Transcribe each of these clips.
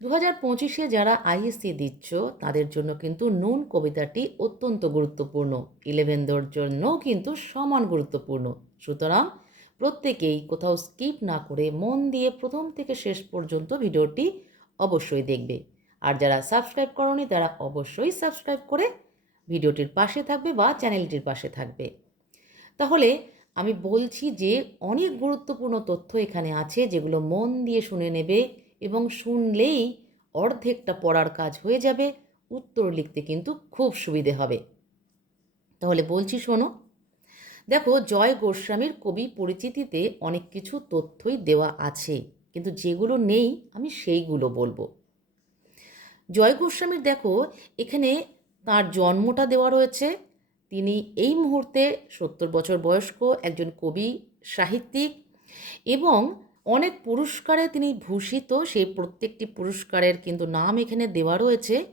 দু হাজার পঁচিশে যারা আইএসসি দিচ্ছ, তাদের জন্য কিন্তু নুন কবিতাটি অত্যন্ত গুরুত্বপূর্ণ। ইলেভেনদের জন্যও কিন্তু সমান গুরুত্বপূর্ণ। সুতরাং প্রত্যেকেই কোথাও স্কিপ না করে মন দিয়ে প্রথম থেকে শেষ পর্যন্ত ভিডিওটি অবশ্যই দেখবে। আর যারা সাবস্ক্রাইব করনি, তারা অবশ্যই সাবস্ক্রাইব করে ভিডিওটির পাশে থাকবে বা চ্যানেলটির পাশে থাকবে। তাহলে আমি বলছি যে, অনেক গুরুত্বপূর্ণ তথ্য এখানে আছে যেগুলো মন দিয়ে শুনে নেবে এবং শুনলেই অর্ধেকটা পড়ার কাজ হয়ে যাবে, উত্তর লিখতে কিন্তু খুব সুবিধে হবে। তাহলে বলছি শোনো, দেখো জয় গোস্বামীর কবি পরিচিতিতে অনেক কিছু তথ্যই দেওয়া আছে, কিন্তু যেগুলো নেই আমি সেইগুলো বলব। জয় গোস্বামীর দেখো, এখানে তার জন্মটা দেওয়া রয়েছে, তিনি এই মুহূর্তে সত্তর বছর বয়স্ক, একজন কবি, সাহিত্যিক এবং অনেক পুরস্কারে তিনি ভূষিত, সেই প্রত্যেকটি পুরস্কারের কিন্তু নাম এখানে দেওয়া রয়েছে।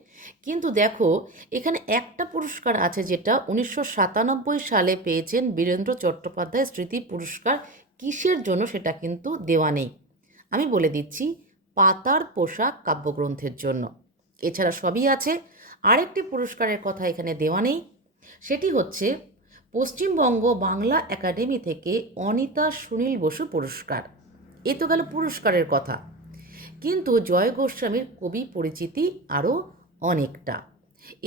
কিন্তু দেখো, এখানে একটা পুরস্কার আছে যেটা উনিশশো সাতানব্বই সালে পেয়েছেন বীরেন্দ্র চট্টোপাধ্যায় স্মৃতি পুরস্কার। কিসের জন্য সেটা কিন্তু দেওয়া নেই। আমি বলে দিচ্ছি, পাতার পোশাক কাব্যগ্রন্থের জন্য। এছাড়া সবই আছে। আরেকটি পুরস্কারের কথা এখানে দেওয়া নেই। সেটি হচ্ছে পশ্চিমবঙ্গ বাংলা একাডেমি থেকে অনিতা সুনীল বসু পুরস্কার। এ তো গেল পুরস্কারের কথা। কিন্তু জয় গোস্বামীর কবি পরিচিতি আরও অনেকটা।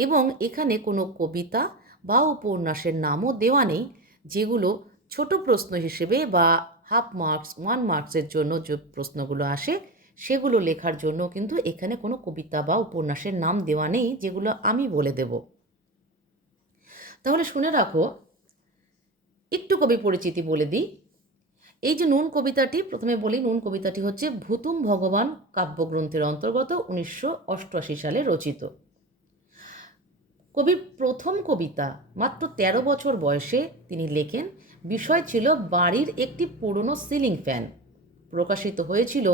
এবং এখানে কোনো কবিতা বা উপন্যাসের নামও দেওয়া নেই, যেগুলো ছোট প্রশ্ন হিসেবে বা হাফ মার্কস ওয়ান মার্কসের জন্য যে প্রশ্নগুলো আসে, সেগুলো লেখার জন্য কিন্তু এখানে কোনো কবিতা বা উপন্যাসের নাম দেওয়া নেই, যেগুলো আমি বলে দেব। তাহলে শুনে রাখো, একটু কবি পরিচিতি বলে দিই। এই যে নুন কবিতাটি, প্রথমে বলি নুন কবিতাটি হচ্ছে ভূতুম ভগবান কাব্যগ্রন্থের অন্তর্গত উনিশশো অষ্টআশি সালে রচিত। কবির প্রথম কবিতা মাত্র ১৩ বছর বয়সে তিনি লেখেন, বিষয় ছিল বাড়ির একটি পুরনো সিলিং ফ্যান। প্রকাশিত হয়েছিল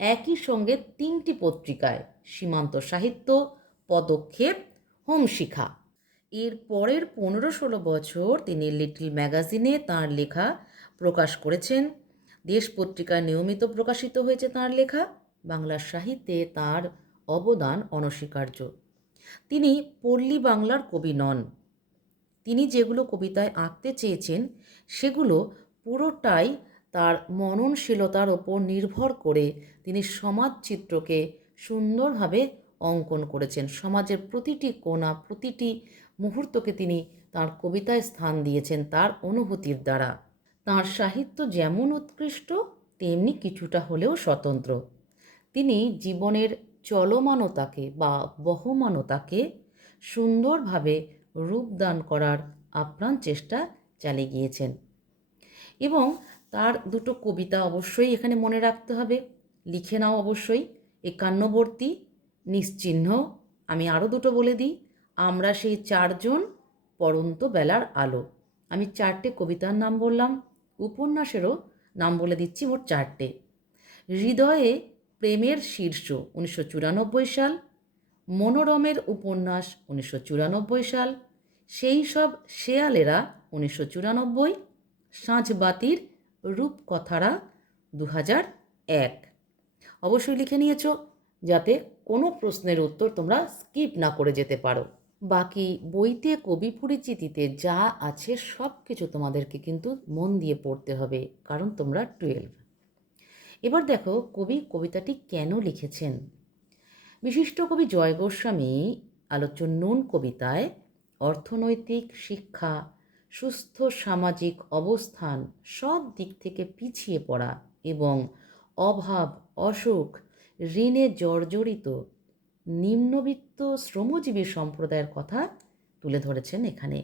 একই সঙ্গে তিনটি পত্রিকায়, সীমান্ত সাহিত্য, পদক্ষেপ হোমশিখা এর পরের পনেরো ষোলো বছর তিনি লিটল ম্যাগাজিনে তার লেখা প্রকাশ করেছেন। দেশ পত্রিকায় নিয়মিত প্রকাশিত হয়েছে তার লেখা। বাংলা সাহিত্যে তার অবদান অনস্বীকার্য। তিনি পল্লী বাংলার কবি নন। তিনি যেগুলো কবিতায় আঁকতে চেয়েছেন, সেগুলো পুরোটাই তার মননশীলতার ওপর নির্ভর করে তিনি সমাজ চিত্রকে সুন্দরভাবে অঙ্কন করেছেন। সমাজের প্রতিটি কোণা, প্রতিটি মুহূর্তকে তিনি তার কবিতায় স্থান দিয়েছেন তার অনুভূতির দ্বারা। তাঁর সাহিত্য যেমন উৎকৃষ্ট, তেমনি কিছুটা হলেও স্বতন্ত্র। তিনি জীবনের চলমানতাকে বা বহমানতাকে সুন্দরভাবে রূপদান করার আপ্রাণ চেষ্টা চালিয়ে গিয়েছেন। এবং তার দুটো কবিতা অবশ্যই এখানে মনে রাখতে হবে। লিখে নাও অবশ্যই। একান্নবর্তী, নিশ্চিহ্ন, আমি আরও দুটো বলে দিই। আমরা সেই চারজন পরন্ত বেলার আলো। আমি চারটে কবিতার নাম বললাম। উপন্যাসেরও নাম বলে দিচ্ছি মোট চারটে। হৃদয়ে প্রেমের শীর্ষ উনিশশো চুরানব্বই সাল, মনোরমের উপন্যাস উনিশশো চুরানব্বই সাল, সেই সব শেয়ালেরা উনিশশো চুরানব্বই সাঁঝবাতির রূপকথারা দু হাজার এক। অবশ্যই লিখে নিয়েছ, যাতে কোনো প্রশ্নের উত্তর তোমরা স্কিপ না করে যেতে পারো। বাকি বইতে কবি পরিচিতিতে যা আছে সব কিছু তোমাদেরকে কিন্তু মন দিয়ে পড়তে হবে, কারণ তোমরা টুয়েলভ এবার দেখো কবি কবিতাটি কেন লিখেছেন? বিশিষ্ট কবি জয় গোস্বামী আলোচ্য নুন কবিতায়, অর্থনৈতিক শিক্ষা, সুস্থ সামাজিক অবস্থান সব দিক থেকে পিছিয়ে পড়া এবং অভাব, অসুখ, ঋণে জর্জরিত নিম্নবিত্ত শ্রমজীবী সম্প্রদায়ের কথা তুলে ধরেছেন এখানে।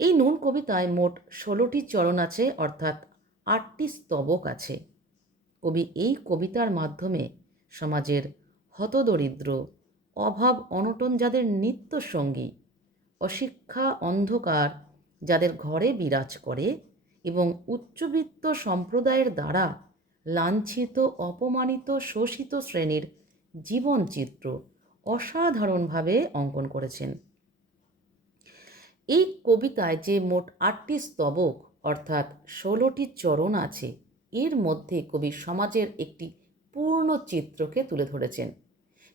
এই নুন কবিতায় মোট ষোলোটি চরণ আছে, অর্থাৎ আটটি স্তবক আছে। কবি এই কবিতার মাধ্যমে সমাজের হতদরিদ্র, অভাব অনটন যাদের নিত্য সঙ্গী অশিক্ষা অন্ধকার যাদের ঘরে বিরাজ করে এবং উচ্চবিত্ত সম্প্রদায়ের দ্বারা লাঞ্ছিত, অপমানিত, শোষিত শ্রেণির জীবনচিত্র অসাধারণভাবে অঙ্কন করেছেন। এই কবিতায় যে মোট আটটি স্তবক, অর্থাৎ ষোলোটি চরণ আছে, এর মধ্যে কবি সমাজের একটি পূর্ণ চিত্রকে তুলে ধরেছেন।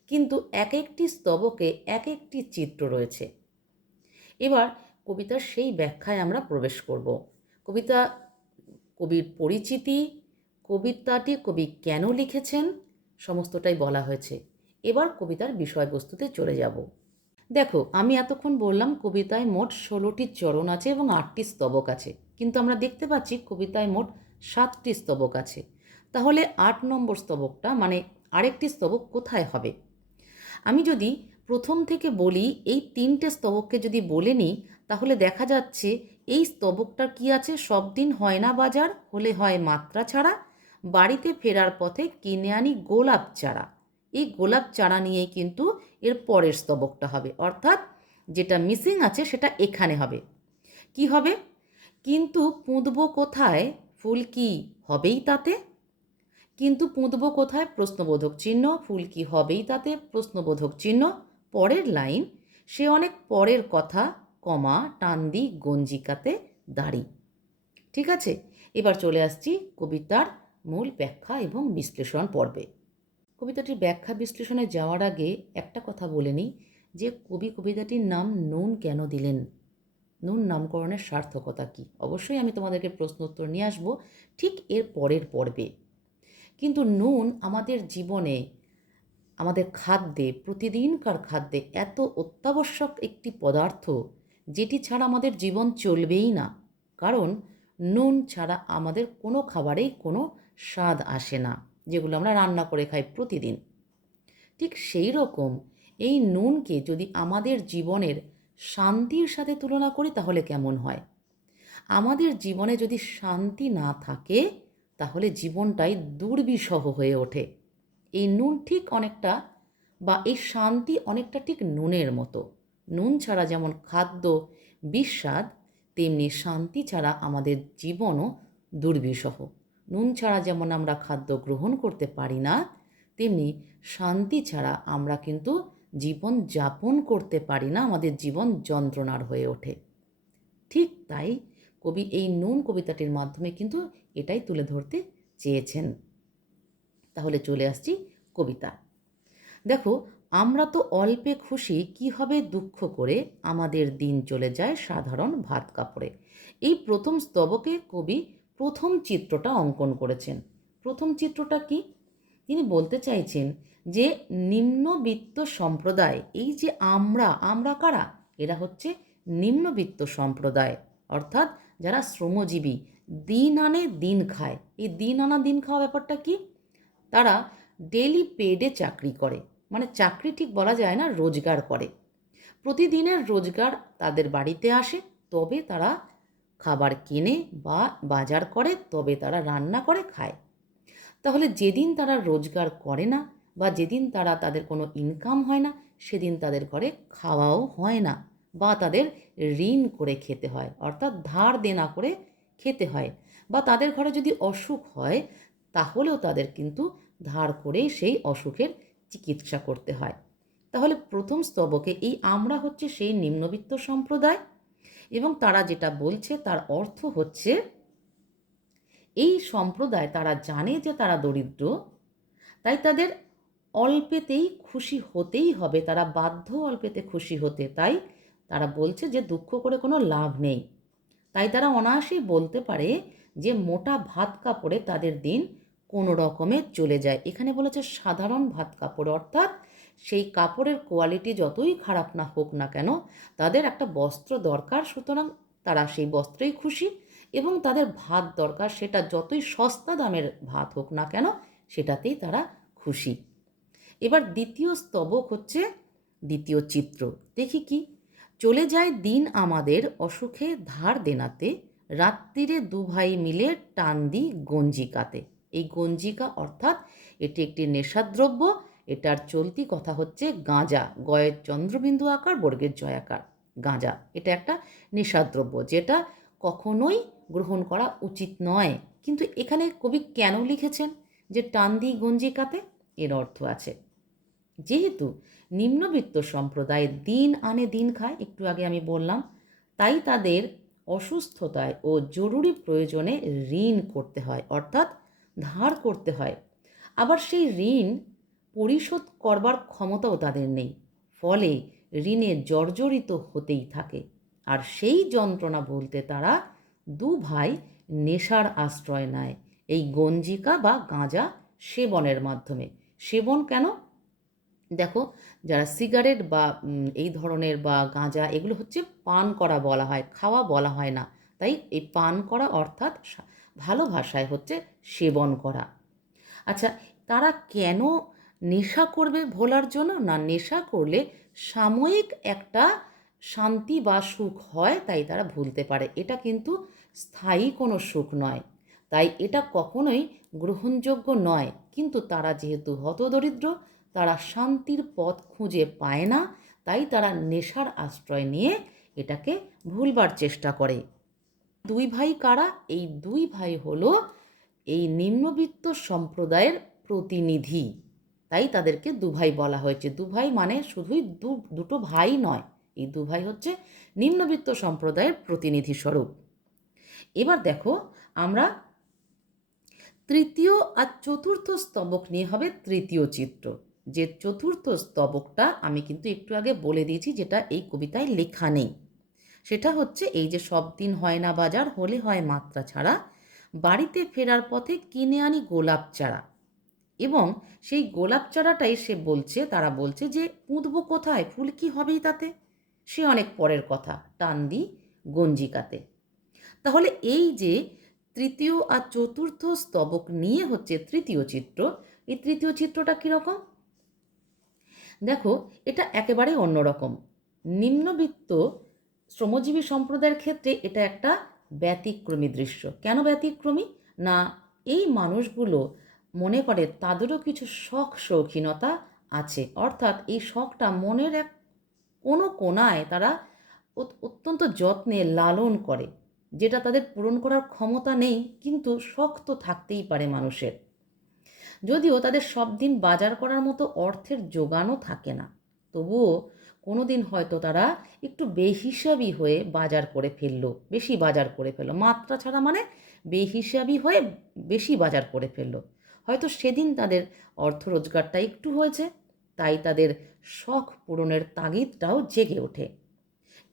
কিন্তু এক একটি স্তবকে এক একটি চিত্র রয়েছে। এবার কবিতার সেই ব্যাখ্যায় আমরা প্রবেশ করব। কবিতা, কবির পরিচিতি, কবিতাটি কবি কেন লিখেছেন সমস্তটাই বলা হয়েছে। এবার কবিতার বিষয়বস্তুতে চলে যাব। দেখো, আমি এতক্ষণ বললাম কবিতায় মোট ষোলোটি চরণ আছে এবং আটটি স্তবক আছে। কিন্তু আমরা দেখতে পাচ্ছি কবিতায় মোট সাতটি স্তবক আছে। তাহলে আট নম্বর স্তবকটা মানে আরেকটি স্তবক কোথায় হবে? আমি যদি প্রথম থেকে বলি, এই তিনটে স্তবককে যদি বলে নিই, তাহলে দেখা যাচ্ছে এই স্তবকটার কি আছে? সব দিন হয় না বাজার, হলে হয় মাত্রা ছাড়া বাড়িতে ফেরার পথে কিনে আনি গোলাপ চারা। এই গোলাপ চারা নিয়েই কিন্তু এর পরের স্তবকটা হবে। অর্থাৎ যেটা মিসিং আছে সেটা এখানে হবে। কি হবে? কিন্তু পুঁতব কোথায়? ফুল কি হবেই তাতে? কিন্তু পুঁতব কোথায়? প্রশ্নবোধক চিহ্ন। ফুল কি হবেই তাতে? প্রশ্নবোধক চিহ্ন। পরের লাইন, সে অনেক পরের কথা, কমা টান্দি গঞ্জিকাতে দাড়ি। ঠিক আছে? এবার চলে আসছি কবিতার মূল ব্যাখ্যা এবং বিশ্লেষণ পর্বে। কবিতাটির ব্যাখ্যা বিশ্লেষণে যাওয়ার আগে একটা কথা বলে নিই, যে কবি কবিতাটির নাম নুন কেন দিলেন? নুন নামকরণের সার্থকতা কী? অবশ্যই আমি তোমাদেরকে প্রশ্ন উত্তর নিয়ে আসব ঠিক এর পরের পর্বে। কিন্তু নুন আমাদের জীবনে, আমাদের খাদ্যে, প্রতিদিনকার খাদ্যে এত অত্যাবশ্যক একটি পদার্থ, যেটি ছাড়া আমাদের জীবন চলবেই না। কারণ নুন ছাড়া আমাদের কোনো খাবারেই কোনো স্বাদ আসে না, যেগুলো আমরা রান্না করে খাই প্রতিদিন। ঠিক সেই রকম এই নুনকে যদি আমাদের জীবনের শান্তির সাথে তুলনা করি তাহলে কেমন হয়? আমাদের জীবনে যদি শান্তি না থাকে, তাহলে জীবনটাই দুর্বিষহ হয়ে ওঠে। এই নুন ঠিক অনেকটা বা এই শান্তি অনেকটা ঠিক নুনের মতো। নুন ছাড়া যেমন খাদ্য বিস্বাদ, তেমনি শান্তি ছাড়া আমাদের জীবনও দুর্বিষহ। নুন ছাড়া যেমন আমরা খাদ্য গ্রহণ করতে পারি না, তেমনি শান্তি ছাড়া আমরা কিন্তু জীবন যাপন করতে পারি না, আমাদের জীবন যন্ত্রণার হয়ে ওঠে। ঠিক তাই কবি এই নুন কবিতাটির মাধ্যমে কিন্তু এটাই তুলে ধরতে চেয়েছেন। তাহলে চলে আসছি কবিতা। দেখো, আমরা তো অল্পে খুশি, কি হবে দুঃখ করে? আমাদের দিন চলে যায় সাধারণ ভাত কাপড়ে। এই প্রথম স্তবকে কবি প্রথম চিত্রটা অঙ্কন করেছেন। প্রথম চিত্রটা কি? তিনি বলতে চাইছেন যে নিম্নবিত্ত সম্প্রদায়, এই যে আমরা আমরা কারা? এরা হচ্ছে নিম্নবিত্ত সম্প্রদায়। অর্থাৎ যারা শ্রমজীবী, দিন আনে দিন খায়। এই দিন আনা দিন খাওয়া ব্যাপারটা কি? তারা ডেলি পেডে চাকরি করে। মানে চাকরি ঠিক বলা যায় না, রোজগার করে। প্রতিদিনের রোজগার তাদের বাড়িতে আসে, তবে তারা খাবার কেনে বা বাজার করে তবে তারা রান্না করে খায়। তাহলে যেদিন তারা রোজগার করে না বা যেদিন তারা তাদের কোনো ইনকাম হয় না, সেদিন তাদের ঘরে খাওয়াও হয় না বা তাদের ঋণ করে খেতে হয়, অর্থাৎ ধার দেনা করে খেতে হয়। বা তাদের ঘরে যদি অসুখ হয়, তাহলেও তাদের কিন্তু ধার করেই সেই অসুখের চিকিৎসা করতে হয়। তাহলে প্রথম স্তবকে এই আমরা হচ্ছে সেই নিম্নবিত্ত সম্প্রদায়। এবং তারা যেটা বলছে তার অর্থ হচ্ছে, এই সম্প্রদায় তারা জানে যে তারা দরিদ্র, তাই তাদের অল্পেতেই খুশি হতেই হবে, তারা বাধ্য অল্পেতে খুশি হতে, তাই তারা বলছে যে দুঃখ করে কোনো লাভ নেই। তাই তারা অনায়াসেই বলতে পারে যে মোটা ভাত কাপড়ে তাদের দিন কোনো রকমে চলে যায়। এখানে বলেছে সাধারণ ভাত কাপড়, অর্থাৎ সেই কাপড়ের কোয়ালিটি যতই খারাপ না হোক না কেন, তাদের একটা বস্ত্র দরকার, সুতরাং তারা সেই বস্ত্রেই খুশি এবং তাদের ভাত দরকার, সেটা যতই সস্তা দামের ভাত হোক না কেন, সেটাতেই তারা খুশি। এবার দ্বিতীয় স্তবক হচ্ছে দ্বিতীয় চিত্র। দেখি কি? চলে যায় দিন আমাদের অসুখে ধার দেনাতে, রাত্রিরে দু ভাই মিলে টান দি গঞ্জিকাতে। এই গঞ্জিকা অর্থাৎ এটি একটি নেশাদ্রব্য এটার চলতি কথা হচ্ছে গাঁজা, গয়ের চন্দ্রবিন্দু আকার, বর্গের জয় আকার। গাঁজা, এটা একটা নেশাদ্রব্য যেটা কখনোই গ্রহণ করা উচিত নয়। কিন্তু এখানে কবি কেন লিখেছেন যে টান্দি গঞ্জিকাতে? এর অর্থ আছে। যেহেতু নিম্নবিত্ত সম্প্রদায় দিন আনে দিন খায়, একটু আগে আমি বললাম, তাই তাদের অসুস্থতায় ও জরুরি প্রয়োজনে ঋণ করতে হয়, অর্থাৎ ধার করতে হয়। আবার সেই ঋণ পরিশোধ করবার ক্ষমতাও তাদের নেই, ফলে ঋণে জর্জরিত হতেই থাকে। আর সেই যন্ত্রণা বলতে তারা দু ভাই নেশার আশ্রয় নেয়, এই গঞ্জিকা বা গাঁজা সেবনের মাধ্যমে। সেবন কেন? দেখো, যারা সিগারেট বা এই ধরনের বা গাঁজা, এগুলো হচ্ছে পান করা বলা হয়, খাওয়া বলা হয় না। তাই এই পান করা অর্থাৎ ভালো ভাষায় হচ্ছে সেবন করা। আচ্ছা তারা কেন নেশা করবে ভোলার জন্য? না, নেশা করলে সাময়িক একটা শান্তি বা সুখ হয়, তাই তারা ভুলতে পারে। এটা কিন্তু স্থায়ী কোনো সুখ নয়। তাই এটা কখনোই গ্রহণযোগ্য নয়। কিন্তু তারা যেহেতু হতদরিদ্র, তারা শান্তির পথ খুঁজে পায় না, তাই তারা নেশার আশ্রয় নিয়ে এটাকে ভুলবার চেষ্টা করে। দুই ভাই কারা? এই দুই ভাই হলো এই নিম্নবিত্ত সম্প্রদায়ের প্রতিনিধি। তাই তাদেরকে দুভাই বলা হয়েছে। দুভাই মানে শুধুই দু, দুটো ভাই নয়, এই দুভাই হচ্ছে নিম্নবিত্ত সম্প্রদায়ের প্রতিনিধি স্বরূপ। এবার দেখো আমরা তৃতীয় আর চতুর্থ স্তবক নিয়ে হবে তৃতীয় চিত্র। যে চতুর্থ স্তবকটা আমি কিন্তু একটু আগে বলে দিয়েছি, যেটা এই কবিতায় লেখা নেই। সেটা হচ্ছে এই যে সব দিন হয় না বাজার, হলে হয় মাত্রা ছাড়া, বাড়িতে ফেরার পথে কিনে আনি গোলাপ চারা। এবং সেই গোলাপ চারাটাই সে বলছে, তারা বলছে যে পুঁতবো কোথায়? ফুল কি হবেই তাতে? সে অনেক পরের কথা টান দি গঞ্জিকাতে। তাহলে এই যে তৃতীয় আর চতুর্থ স্তবক নিয়ে হচ্ছে তৃতীয় চিত্র, এই তৃতীয় চিত্রটা কীরকম? দেখো, এটা একেবারে অন্যরকম। নিম্নবিত্ত শ্রমজীবী সম্প্রদায়ের ক্ষেত্রে এটা একটা ব্যতিক্রমী দৃশ্য। কেন ব্যতিক্রমী? না, এই মানুষগুলো মনে করে তাদেরও কিছু শখ, শৌখিনতা আছে। অর্থাৎ এই শখটা মনের এক কোনো কোনায় তারা অত্যন্ত যত্নে লালন করে, যেটা তাদের পূরণ করার ক্ষমতা নেই, কিন্তু শখ তো থাকতেই পারে মানুষের। যদিও তাদের সব দিন বাজার করার মতো অর্থের যোগানও থাকে না, তবুও কোনো দিন হয়তো তারা একটু বেহিসাবি হয়ে বাজার করে ফেলল, বেশি বাজার করে ফেলল। মাত্রা ছাড়া মানে বেহিসাবি হয়ে বেশি বাজার করে ফেলল। হয়তো সেদিন তাদের অর্থ রোজগারটা একটু হয়েছে, তাই তাদের শখ পূরণের তাগিদটাও জেগে ওঠে।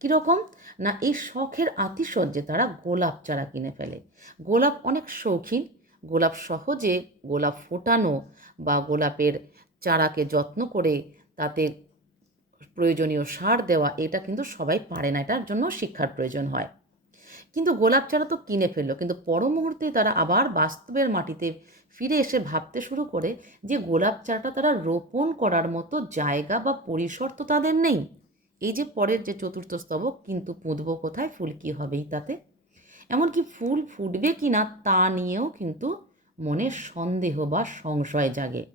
কীরকম? না, এই শখের আতিশয্যে তারা গোলাপ চারা কিনে ফেলে। গোলাপ অনেক শৌখিন, গোলাপ সহজে গোলাপ ফোটানো বা গোলাপের চারাকে যত্ন করে তাতে প্রয়োজনীয় সার দেওয়া, এটা কিন্তু সবাই পারে না, এটার জন্য শিক্ষার প্রয়োজন হয়। কিন্তু গোলাপ চারা তো কিনে ফেলল। কিন্তু পর মুহূর্তে তারা আবার বাস্তবের মাটিতে ফিরে এসে ভাবতে শুরু করে যে গোলাপ চারাটা তারা রোপণ করার মতো জায়গা বা পরিসর তো তাদের নেই। এই যে পরের যে চতুর্থ স্তবক, কিন্তু পুঁতবো কোথায়, ফুল কী হবেই তাতে? এমনকি ফুল ফুটবে কি না, তা নিয়েও কিন্তু মনে সন্দেহ বা সংশয় জাগে।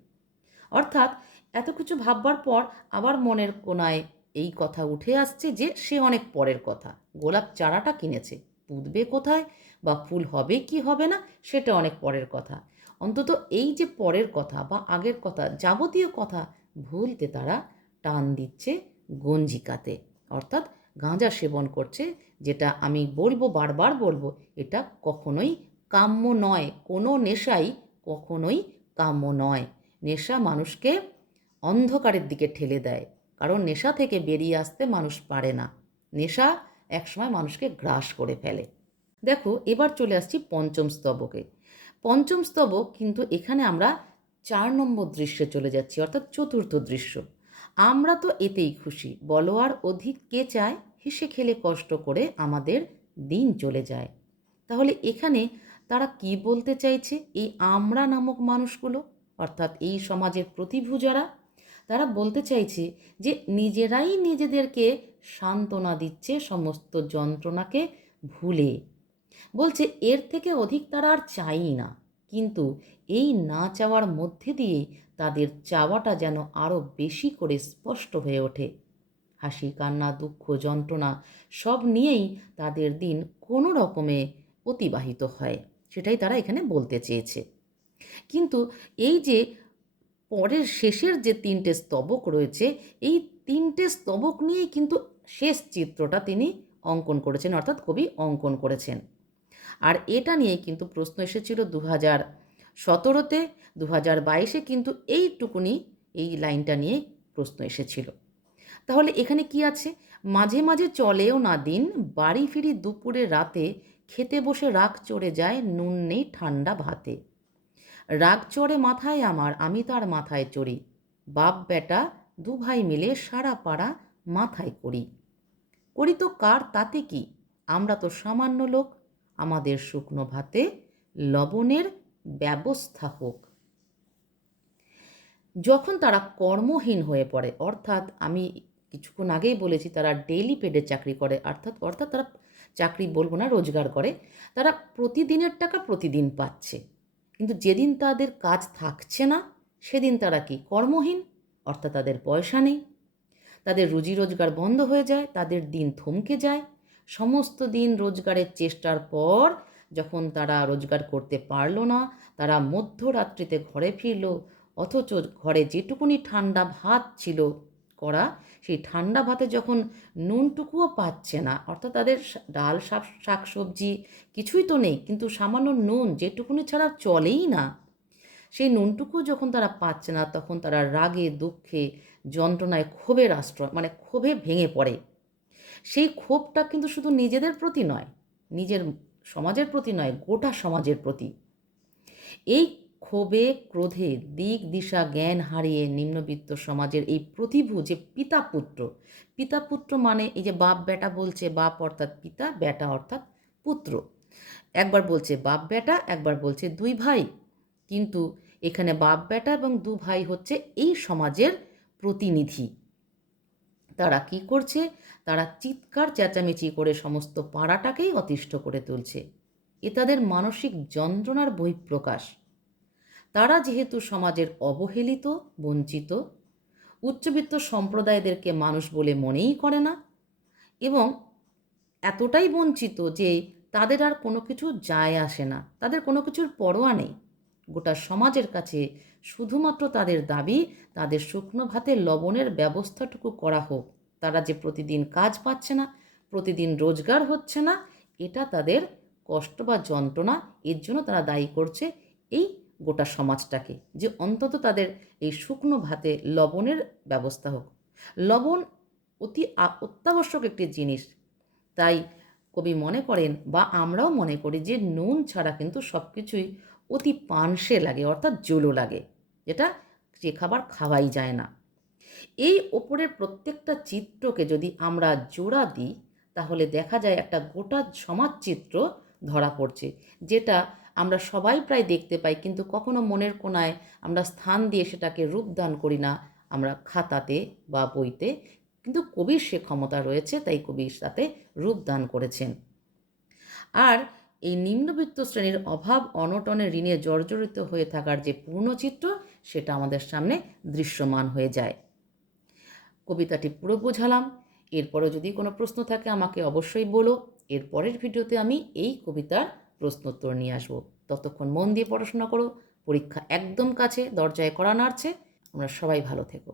অর্থাৎ এত কিছু ভাববার পর আবার মনের কোনায় এই কথা উঠে আসছে যে সে অনেক পরের কথা। গোলাপ চারাটা কিনেছে। পুঁতবে কোথায় বা ফুল হবে কি হবে না, সেটা অনেক পরের কথা। অন্তত এই যে পরের কথা বা আগের কথা, যাবতীয় কথা ভুলতে তারা টান দিচ্ছে গঞ্জিকাতে। অর্থাৎ গাঁজা সেবন করছে, যেটা আমি বলব, বারবার বলব, এটা কখনোই কাম্য নয়। কোনো নেশাই কখনোই কাম্য নয়। নেশা মানুষকে অন্ধকারের দিকে ঠেলে দেয়। কারণ নেশা থেকে বেরিয়ে আসতে মানুষ পারে না। নেশা একসময় মানুষকে গ্রাস করে ফেলে। দেখো, এবার চলে আসছি পঞ্চম স্তবকে। পঞ্চম স্তবক কিন্তু এখানে আমরা চার নম্বর দৃশ্যে চলে যাচ্ছি, অর্থাৎ চতুর্থ দৃশ্য। আমরা তো এতেই খুশি, বলো আর অধিক কে চায়? হেসে খেলে কষ্ট করে আমাদের দিন চলে যায়। তাহলে এখানে তারা কি বলতে চাইছে? এই আমরা নামক মানুষগুলো, অর্থাৎ এই সমাজের প্রতিভু যারা তারা বলতে চাইছে যে নিজেরাই নিজেদেরকে সান্ত্বনা দিচ্ছে সমস্ত যন্ত্রণাকে ভুলে। বলছে, এর থেকে অধিক তারা আর চাই না। কিন্তু এই না চাওয়ার মধ্যে দিয়ে তাদের চাওয়াটা যেন আরও বেশি করে স্পষ্ট হয়ে ওঠে। হাসি, কান্না, দুঃখ, যন্ত্রণা সব নিয়েই তাদের দিন কোনো রকমে অতিবাহিত হয়। সেটাই তারা এখানে বলতে চেয়েছে। কিন্তু এই যে পরের শেষের যে তিনটে স্তবক রয়েছে, এই তিনটে স্তবক নিয়েই কিন্তু শেষ চিত্রটা তিনি অঙ্কন করেছেন, অর্থাৎ কবি অঙ্কন করেছেন। আর এটা নিয়ে কিন্তু প্রশ্ন এসেছিল দু হাজার সতেরোতে দু হাজার বাইশে কিন্তু এইটুকুনি এই লাইনটা নিয়ে প্রশ্ন এসেছিল। তাহলে এখানে কি আছে? মাঝে মাঝে চলেও না দিন, বাড়ি ফিরি দুপুরে রাতে, খেতে বসে রাগ চড়ে যায়, নুন নেই ঠান্ডা ভাতে। রাগ চড়ে মাথায় আমার, আমি তার মাথায় চড়ি। বাপ বেটা দু ভাই মিলে সারা পাড়া মাথায় করি। করি তো কার, তাতে কি? আমরা তো সামান্য লোক। আমাদের শুকনো ভাতে লবণের ব্যবস্থা হোক। যখন তারা কর্মহীন হয়ে পড়ে, অর্থাৎ আমি কিছুক্ষণ আগেই বলেছি, তারা ডেইলি পেডে চাকরি করে, অর্থাৎ অর্থাৎ তারা চাকরি বলব না, রোজগার করে, তারা প্রতিদিনের টাকা প্রতিদিন পাচ্ছে। কিন্তু যেদিন তাদের কাজ থাকছে না, সেদিন তারা কি কর্মহীন? অর্থাৎ তাদের পয়সা নেই। তাদের রুজি রোজগার বন্ধ হয়ে যায়, তাদের দিন থমকে যায়। সমস্ত দিন রোজগারের চেষ্টার পর যখন তারা রোজগার করতে পারল না, তারা মধ্যরাত্রিতে ঘরে ফিরল, অথচ ঘরে যেটুকুনি ঠান্ডা ভাত ছিল করা, সেই ঠান্ডা ভাতে যখন নুনটুকুও পাচ্ছে না, অর্থাৎ তাদের ডাল, শাক সবজি কিছুই তো নেই, কিন্তু সামান্য নুন যেটুকুনি ছাড়া চলেই না, সেই নুনটুকু যখন তারা পাচ্ছে না, তখন তারা রাগে, দুঃখে, যন্ত্রণায় ক্ষোভের আশ্রয় মানে ক্ষোভে ভেঙে পড়ে। সেই ক্ষোভটা কিন্তু শুধু নিজেদের প্রতি নয়, নিজের সমাজের প্রতি নয়, গোটা সমাজের প্রতি। এই ক্ষোভে, ক্রোধে দিক, দিশা, জ্ঞান হারিয়ে নিম্নবিত্ত সমাজের এই প্রতিভু যে পিতা পুত্র পিতা পুত্র মানে এই যে বাপ বেটা বলছে, বাপ অর্থাৎ পিতা, বেটা অর্থাৎ পুত্র। একবার বলছে বাপ বেটা একবার বলছে দুই ভাই। কিন্তু এখানে বাপ বেটা এবং দু ভাই হচ্ছে এই সমাজের প্রতিনিধি। তারা কি করছে? তারা চিৎকার, চেঁচামেচি করে সমস্ত পাড়াটাকেই অতিষ্ঠ করে তুলছে। এ তাদের মানসিক যন্ত্রণার বহিঃপ্রকাশ। তারা যেহেতু সমাজের অবহেলিত, বঞ্চিত, উচ্চবিত্ত সম্প্রদায়দেরকে মানুষ বলে মনেই করে না এবং এতটাই বঞ্চিত যে তাদের আর কোনো কিছু যায় আসে না, তাদের কোনো কিছুর পরোয়া নেই। গোটা সমাজের কাছে শুধুমাত্র তাদের দাবি, তাদের শুকনো ভাতে লবণের ব্যবস্থাটুকু করা হোক। তারা যে প্রতিদিন কাজ পাচ্ছে না, প্রতিদিন রোজগার হচ্ছে না, এটা তাদের কষ্ট বা যন্ত্রণা, এর জন্য তারা দায়ী করছে, এই গোটা সমাজটাকে, যে অন্তত তাদের এই শুকনো ভাতে লবণের ব্যবস্থা হোক। লবণ অতি অত্যাবশ্যক একটি জিনিস। তাই কবি মনে করেন বা আমরাও মনে করি যে নুন ছাড়া কিন্তু সব কিছুই অতি পানসে লাগে, অর্থাৎ জলো লাগে, যেটা যে খাবার খাওয়াই যায় না। এই ওপরের প্রত্যেকটা চিত্রকে যদি আমরা জোড়া দিই, তাহলে দেখা যায় একটা গোটা সমাজ চিত্র ধরা পড়ছে, যেটা আমরা সবাই প্রায় দেখতে পাই, কিন্তু কখনো মনের কোনায় আমরা স্থান দিয়ে সেটাকে রূপদান করি না। আমরা খাতাতে বা বইতে, কিন্তু কবির সে ক্ষমতা রয়েছে, তাই কবির সাথে রূপদান করেছেন। আর এই নিম্নবিত্ত শ্রেণির অভাব অনটনের ঋণে জর্জরিত হয়ে থাকার যে পূর্ণচিত্র সেটা আমাদের সামনে দৃশ্যমান হয়ে যায়। কবিতাটি পুরো বোঝালাম। এরপরে যদি কোনো প্রশ্ন থাকে, আমাকে অবশ্যই বলো। এর পরের ভিডিওতে আমি এই কবিতার প্রশ্নোত্তর নিয়ে আসব। ততক্ষণ মন দিয়ে পড়াশোনা করো, পরীক্ষা একদম কাছে, দরজায় করা নাড়ছে। আমরা সবাই ভালো থেকো।